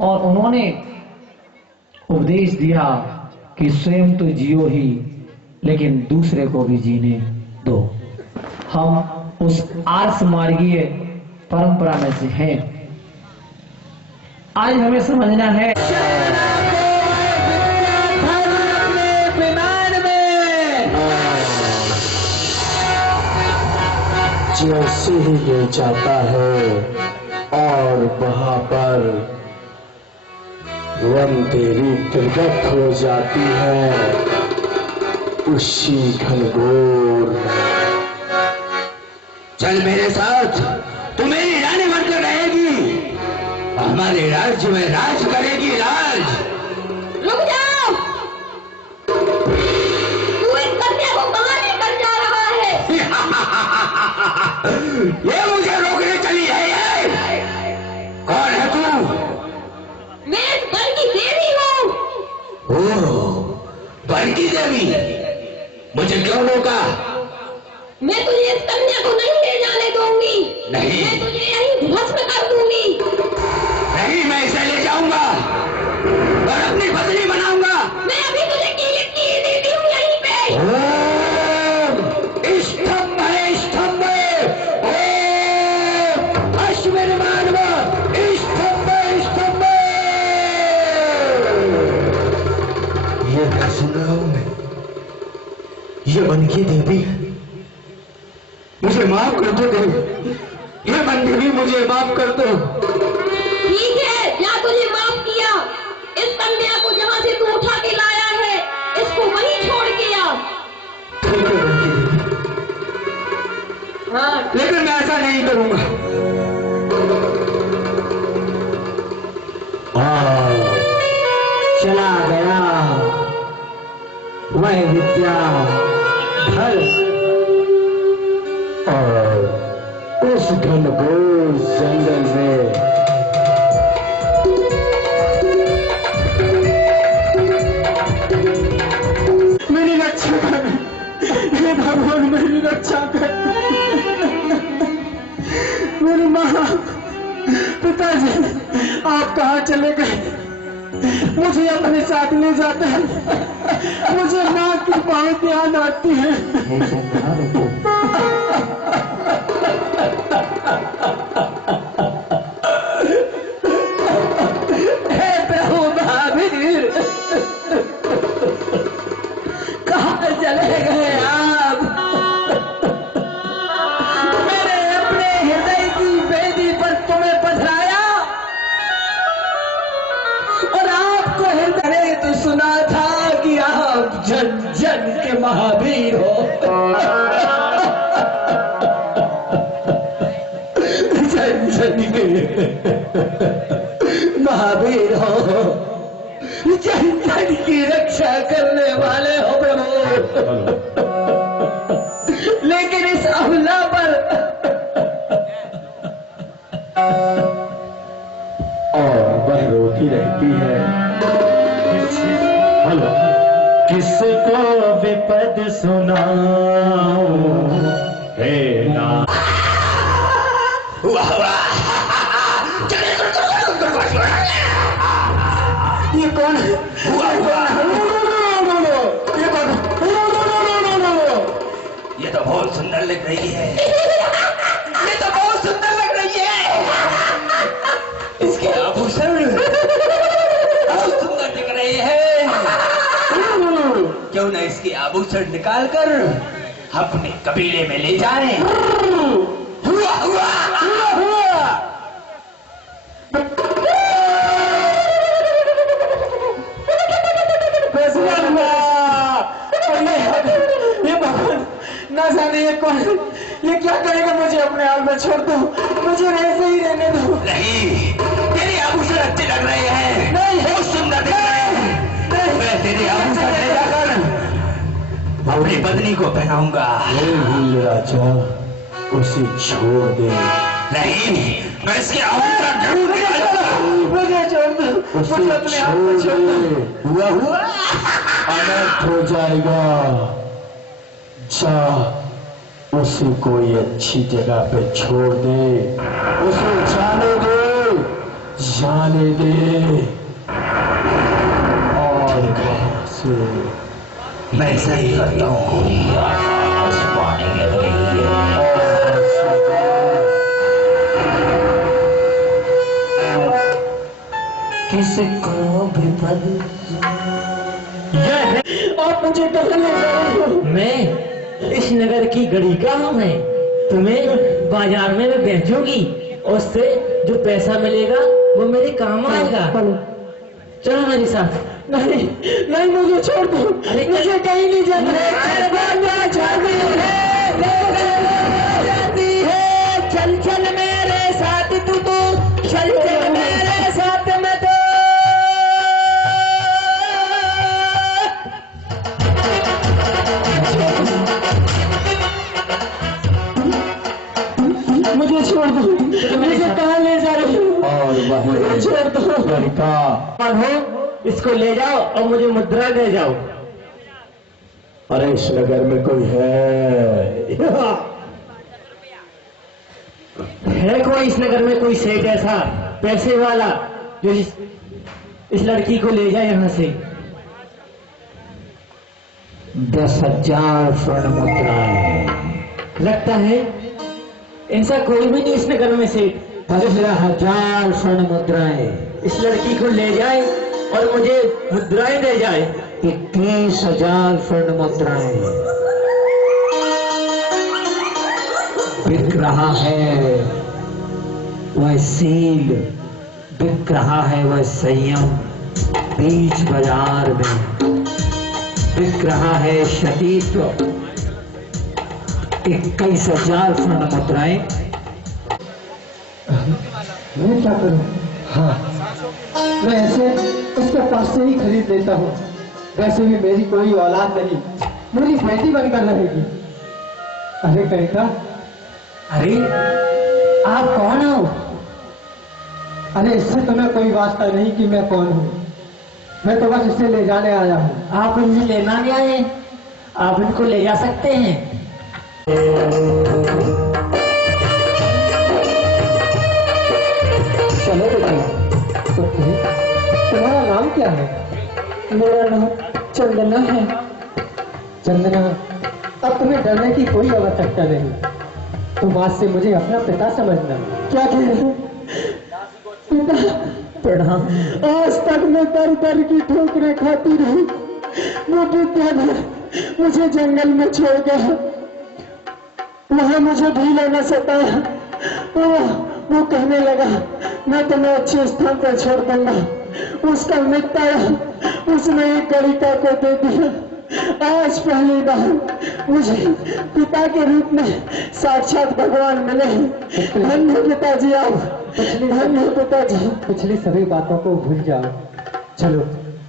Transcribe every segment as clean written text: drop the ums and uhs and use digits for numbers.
और उन्होंने उपदेश दिया कि स्वयं तो जियो ही, लेकिन दूसरे को भी जीने दो। हम उस आर्ष मार्गीय परंपरा में से हैं। आज हमें समझना है जैसे ही ले जाता है और वहां पर वंदे रूप प्रकट हो जाती है उसी घनघोर। चल मेरे साथ, तू मेरी रानी बनकर रहेगी, हमारे राज्य में राज करेगी, राज। रुक जाओ, तू इस कन्या को कहां लेकर जा रहा है? ये मुझे रोकने चली है ये? कौन है तू? मैं इस वन की देवी हूँ। ओह, वन की देवी, मुझे क्यों रोका? मैं तुझे इस कन्या को नहीं ले जाने दूंगी। नहीं, मैं तुझे यहीं भस्म कर दूंगी। नहीं, मैं इसे ले जाऊंगा और अपनी पत्नी बनाऊंगा। मैं अभी तुझे कील देती हूँ यहीं पे। स्तंभ है, स्तंभ, अश्विन मानव, स्तंभ, स्तंभ। ये मैं सुन रहा हूं, मैं ये वन की देवी है। मुझे माफ कर दो देवी, ये वन देवी मुझे माफ कर दो। ठीक है, या तुझे माफ किया। इस कन्या को जहाँ से तू उठा के लाया है, इसको वहीं छोड़ के आ। ठीक है वन की देवी, हाँ, लेकिन मैं ऐसा नहीं करूंगा। चला गया वह विद्या धर और उस घनघोर जंगल में मेरी रक्षा कर, हे भगवान मेरी रक्षा कर। मेरी माँ, पिताजी आप कहाँ चले गए? मुझे अपने साथ ले जाते हैं, मुझे माँ की बहुत याद आती है। हे प्रभु महावीर, कहाँ चले गए आप? मैंने अपने हृदय की वेदी पर तुम्हें पधराया और आपको हृदय तो सुना था कि आप जन जन के महावीर हो। जन जन के महावीर हो, जन जन की रक्षा करने वाले हो प्रभु। लेकिन इस अबला पर और वह रोती रहती है। हेलो, किसको विपद सुनाऊं हे ना। वाह वाह, ये कौन है? ये तो बहुत सुंदर लग रही है। ये तो बहुत सुंदर लग रही है। इसके आभूषण बहुत सुंदर दिख रहे हैं। क्यों न इसके आभूषण निकालकर अपने कबीले में ले जाएं? हुआ हुआ हुआ हुआ। ये भगवान ना जाने ये कौन, ये क्या करेगा? मुझे अपने हाल में छोड़ दो, मुझे ऐसे ही रहने दो। नहीं, तेरे आभूषण अच्छे लग रहे हैं, नहीं, बहुत सुंदर दिख रहे हैं। मैं तेरे आभूषण ले जाकर अपनी पत्नी को पहनाऊंगा। राजा उसे छोड़ दे। नहीं, मैं इसके आभूषण जरूर निकालूंगा। मुझे छोड़ दो, मुझे अपने हाथ में छोड़ दो। हुआ हुआ, अनर्थ हो जाएगा। जा उसे कोई अच्छी जगह पे छोड़ दे, उसे जाने दे। जाने दे। और कहाँ से? मैं सही करता हूँ। आकाश पानी लग रही है। किसको भी पता आप मुझे कहाँ ले जा रहे हो? मैं इस नगर की गड़ी का हूँ। मैं तुम्हें बाजार में मैं बेचूंगी, उससे जो पैसा मिलेगा वो मेरे काम आएगा। चलो मेरे साथ। नहीं नहीं, मुझे छोड़ दो। अरे मुझे कहीं नहीं जाना। चल चल मेरे साथ तू चल चल मेरे साथ में तो। मुझे छोड़ दो। मुझे कहाँ ले जा रहे हो? और मुझे छोड़ दो। लड़का हो, इसको ले जाओ और मुझे मुद्रा दे जाओ। अरे इस नगर में कोई है? है कोई इस नगर में कोई सेठ ऐसा पैसे वाला जो इस लड़की को ले जाए यहाँ से? 10,000 स्वर्ण मुद्राएं। लगता है ऐसा कोई भी नहीं इस नगर में सेठ 15,000 स्वर्ण मुद्राएं। इस लड़की को ले जाए और मुझे मुद्राएं दे जाए। 21,000 स्वर्ण मुद्राएं। बिक रहा है वह सील, बिक रहा है वह संयम बीच बाजार में, बिक रहा है सतीत्व। 21,000 स्वर्ण मुद्राएं। मैं क्या करूं? हाँ, मैं ऐसे उसके पास से ही खरीद लेता हूँ। वैसे भी मेरी कोई औलाद नहीं, मेरी बेटी बनकर रहेगी। अरे कहता, अरे आप कौन हो? अरे इससे तुम्हें कोई वास्ता नहीं कि मैं कौन हूँ। मैं तो बस इसे ले जाने आया हूँ। आप इन्हें लेना नहीं आए, आप इनको ले जा सकते हैं। चलो बेटी, तुम्हारा नाम क्या है? मेरा नाम चंदना है। चंदना, अब तुम्हें डरने की कोई आवश्यकता नहीं। तुम आज से मुझे अपना पिता समझना। क्या कह रहे हो? पिता? प्रणाम। आज तक मैं दर दर की ठोकरें खाती रही। वो विद्याधर मुझे जंगल में छोड़ गया, वहां मुझे ढीला न सताया। वो कहने लगा मैं तुम्हें अच्छे स्थान पर छोड़ दूंगा। उसका मित्र आया, उसने एक गणिका को दे दिया। आज पहली बार मुझे पिता के रूप में साक्षात भगवान मिले। धन्य पिताजी, आप धन्य पिताजी। पिछली सभी बातों को भूल जाओ। चलो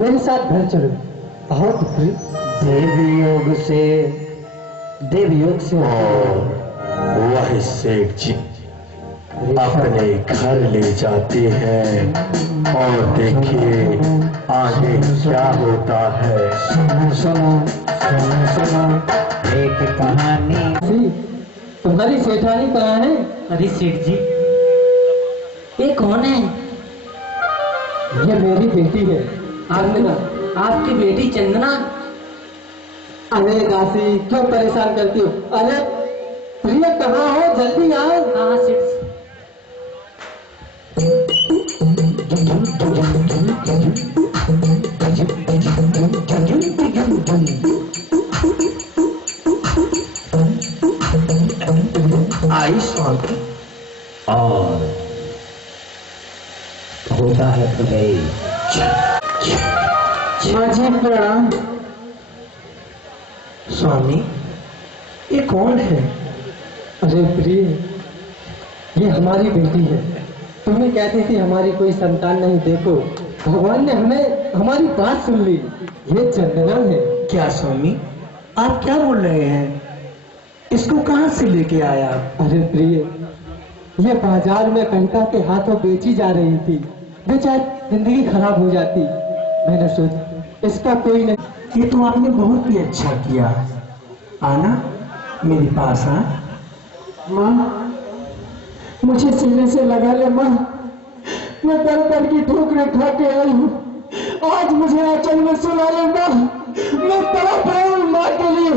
मेरे साथ घर चलो। आओ पुत्री। देवी योग से वह सेठ जी अपने घर ले जाते हैं और देखिए आगे क्या होता है। सुनो एक कहानी। तुम्हारी सेठानी कहाँ है? अरे सेठ जी, ये कौन है? ये मेरी बेटी है चंदना। आपकी बेटी चंदना? अरे दासी, क्यों परेशान करती हो? अरे प्रिया कहाँ हो? जल्दी आओ। हाँ सेठ। आई शांति और होता है प्रवेश। जी प्रणाम। स्वामी, ये कौन है? अरे प्रिय, ये हमारी बेटी है। तुम्हें कहती थी हमारी कोई संतान नहीं, देखो भगवान ने हमें हमारी बात सुन ली। ये चंदना है। क्या स्वामी, आप क्या बोल रहे हैं? इसको कहाँ से लेके आया? अरे प्रिय, ये बाजार में कंटा के हाथों बेची जा रही थी। बेचारी जिंदगी खराब हो जाती। मैंने सोचा इसका कोई नहीं। ये तो आपने बहुत ही अच्छा किया। आना मेरे पास। हाँ माँ, मुझे सीने से लगा ले माँ, मैं दर दर की ठोकरें खा के आई हूँ। आज मुझे आंचल में सुलाए माँ, मैं तड़प रहा हूँ माँ के लिए।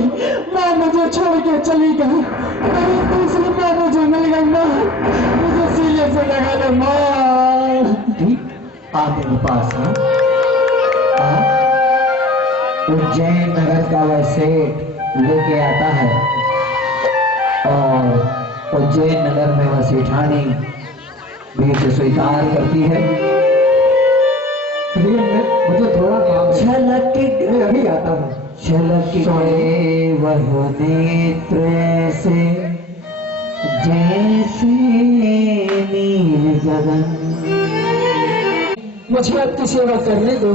माँ मुझे छोड़ के चली गई, मेरी दूसरी माँ मुझे मिल गई। माँ मुझे सीने से लगा ले माँ। ठीक आ मेरे पास है। उज्जैन नगर का वह सेठ लेके आता है और उज्जैन नगर में वह सेठानी भी उसे स्वीकार करती है। मुझे थोड़ा काम झलक के अभी आता हूँ। झलक के वह नेत्र से जैसे नील गगन। मुझे आपकी सेवा करने दो।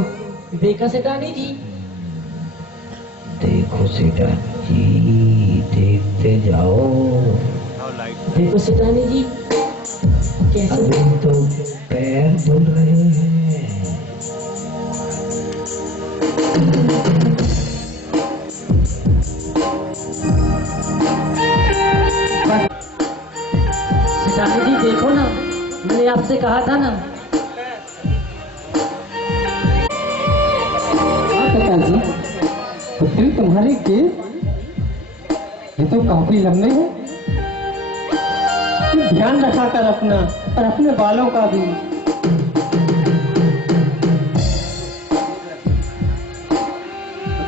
देखा सेठानी जी, देखो सेठानी जी, देखते जाओ। देखो सेठानी जी, कैसे अभी तो पैर धुल रहे हैं। सेठानी जी देखो ना, मैंने आपसे कहा था ना। पिताजी, पुत्री तुम्हारे केस ये तो काफी लंबे हैं। ध्यान रखा कर अपना और अपने बालों का भी।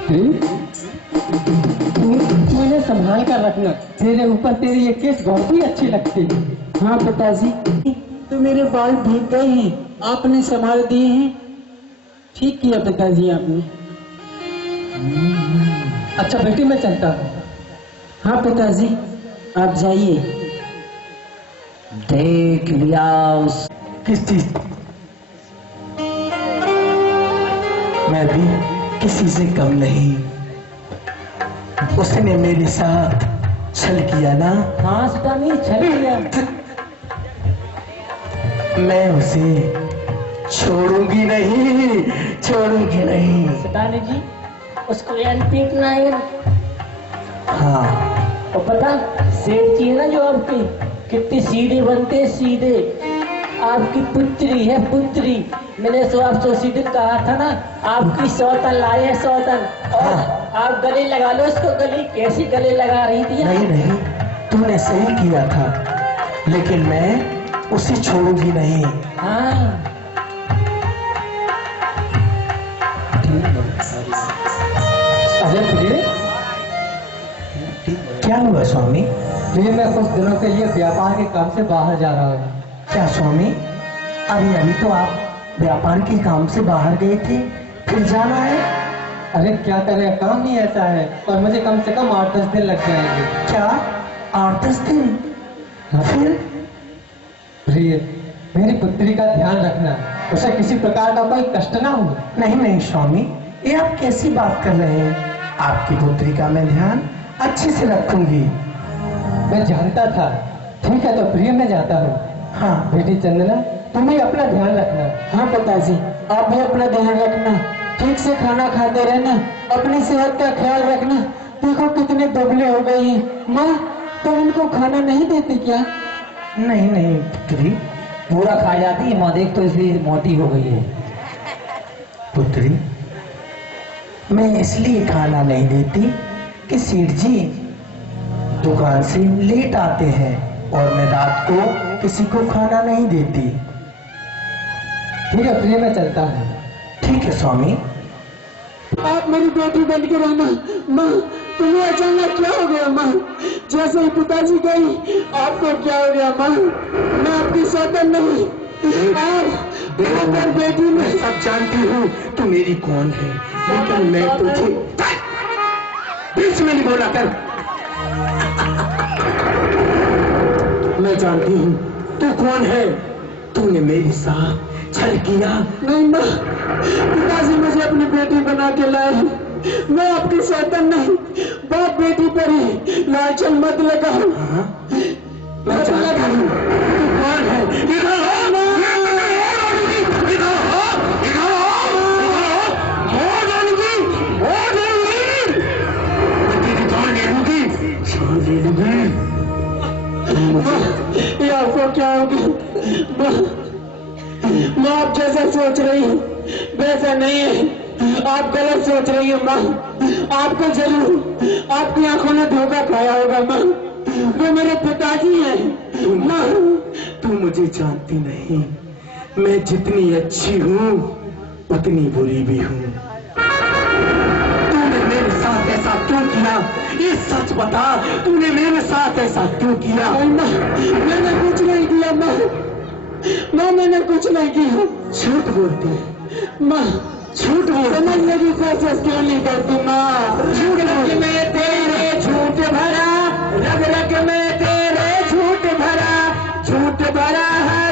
तू इन्हें संभाल कर रखना। तेरे ऊपर तेरी ये केस बहुत ही अच्छी लगती है। हाँ पिताजी, तो मेरे बाल भीग गए हैं, आपने संभाल दिए हैं। ठीक किया पिताजी आपने। अच्छा बेटी, मैं चलता हूँ। हाँ पिताजी, आप जाइए। देख लिया उस किस चीज? मैं भी किसी से कम नहीं। उसने मेरे साथ छल किया ना। हाँ सेठानी, छल किया। मैं उसे छोड़ूंगी नहीं, छोड़ूंगी नहीं। सेठानी जी, उसको एन पीटना है। हाँ, और पता, सेठ जी है ना जो आपके, कितने सीधे बनते हैं, सीधे। आपकी पुत्री है, पुत्री। मैंने तो आपसे उसी दिन कहा था ना, आपकी सौतन लाए है, सौतन। और आप गले लगा लो उसको। गले कैसी गले लगा रही थी आप? नहीं नहीं, तूने सही किया था, लेकिन मैं उसे छोड़ूंगी नहीं। हाँ अरे प्रिय, क्या हुआ स्वामी? प्रिय, मैं कुछ दिनों के लिए व्यापार के काम से बाहर जा रहा हूँ। क्या स्वामी, अभी अभी तो आप व्यापार के काम से बाहर गए थे, फिर जाना है? अरे क्या करें, काम ही ऐसा है और मुझे कम से कम 8-10 दिन लग जाएंगे। क्या 8-10 दिन? फिर? प्रिय, मेरी पुत्री का ध्यान रखना, उसे किसी प्रकार का कोई कष्ट ना हो। नहीं नहीं स्वामी, ये आप कैसी बात कर रहे हैं? आपकी पुत्री का मैं ध्यान अच्छे से रखूंगी। मैं जानता था। ठीक है तो प्रिय, मैं जाता हूँ। हाँ बेटी चंदना, तुम भी अपना ध्यान रखना। हाँ पिताजी, आप भी अपना ध्यान रखना। ठीक से खाना खाते रहना, अपनी सेहत का ख्याल रखना। देखो कितने दुबले हो गई हैं। माँ, तुम इनको खाना नहीं देती क्या? नहीं नहीं पुत्री, पूरा खा जाती है माँ, देख तो इसलिए मोटी हो गई है। पुत्री, मैं इसलिए खाना नहीं देती कि सेठ जी दुकान से लेट आते हैं और मैं रात को किसी को खाना नहीं देती। ठीक है प्रिय, मैं चलता हूँ। ठीक है स्वामी। आप मेरी बेटी बन के रहना। माँ, तुम्हें अचानक क्या हो गया माँ? जैसे ही पिताजी गई, आपको क्या हो गया माँ? मैं आपकी सौतन नहीं। आप मेरी बेटी में सब जानती हूँ तू मेरी कौन है, लेकिन मैं तुझे बीच में नहीं बोला कर। मैं जानती हूँ तू कौन है। तूने मेरे साथ छल किया। नहीं माँ, पिताजी मुझे अपनी बेटी बना के लाए। मैं आपकी सौतन नहीं। बाप बेटी पर ही लालचन मत लगाओ। मैं जानता हूँ तू कौन है। इधर आओ ना। ये आपको क्या हो गया? सोच रही हैं वैसा नहीं है। आप गलत सोच रही हैं माँ। आपको जरूर आपकी आंखों ने धोखा खाया होगा माँ। वो मेरे पिताजी हैं माँ। तू मुझे जानती नहीं, मैं जितनी अच्छी हूँ उतनी बुरी भी हूँ। तूने मेरे साथ ऐसा क्यों किया? ये सच बता, तूने मेरे साथ ऐसा क्यों किया? माँ मैंने कुछ नहीं किया माँ। माँ मैंने कुछ नहीं किया। झूठ बोलती है माँ, झूठ बोल। समझने की कोशिश क्यों नहीं करती माँ? झूठ बोल। रग में तेरे झूठ भरा, रग रग में तेरे झूठ भरा है